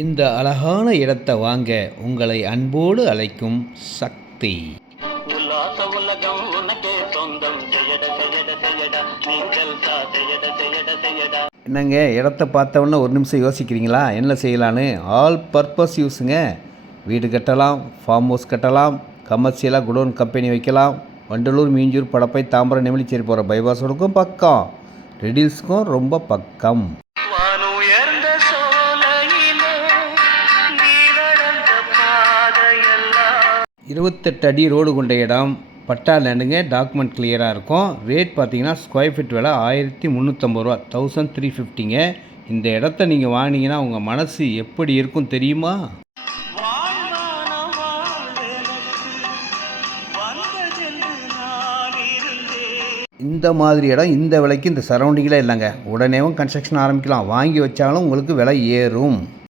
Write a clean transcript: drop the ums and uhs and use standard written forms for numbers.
இந்த அழகான இடத்தை வாங்க உங்களை அன்போடு அழைக்கும் சக்தி. உல்லாச உலகம் உனக்கே சொந்தம். செய்யட செய்யட செய்யடா நீ ஜல்சா செய்யட செய்யட செய்யடா. என்னங்க, இடத்த பார்த்தவொன்னே ஒரு நிமிஷம் யோசிக்கிறீங்களா என்ன செய்யலான்னு? ஆல் பர்பஸ் யூஸுங்க. வீடு கட்டலாம், ஃபார்ம் ஹவுஸ் கட்டலாம், கமர்ஷியலாக குடோன் கம்பெனி வைக்கலாம். வண்டலூர், மீஞ்சூர், படப்பை, தாம்பரம், நெமிலிச்சேரி போகிற பைபாஸ் ரோடுக்கும் பக்கம், ரெடில்ஸுக்கும் ரொம்ப பக்கம். வானுயர்ந்த சோலையிலே நீ நடந்த பாதையெல்லாம் 28 அடி ரோடு கொண்ட இடம், பட்டா லேண்டுங்க. டாக்குமெண்ட் கிளியராக இருக்கும். ரேட் பார்த்தீங்கன்னா ஸ்கொயர் ஃபீட் விலை 1350 ரூபா, 1350ங்க. இந்த இடத்த நீங்கள் வாங்கினீங்கன்னா உங்கள் மனசு எப்படி இருக்கும் தெரியுமா? வாழ்வான வாழ்வெனக்கு வந்ததென்று நான் இருந்தேன். இந்த மாதிரி இடம் இந்த விலைக்கு இந்த சரௌண்டிங்கில் இல்லைங்க. உடனேவும் கன்ஸ்ட்ரக்ஷன் ஆரம்பிக்கலாம். வாங்கி வச்சாலும் உங்களுக்கு விலை ஏறும்.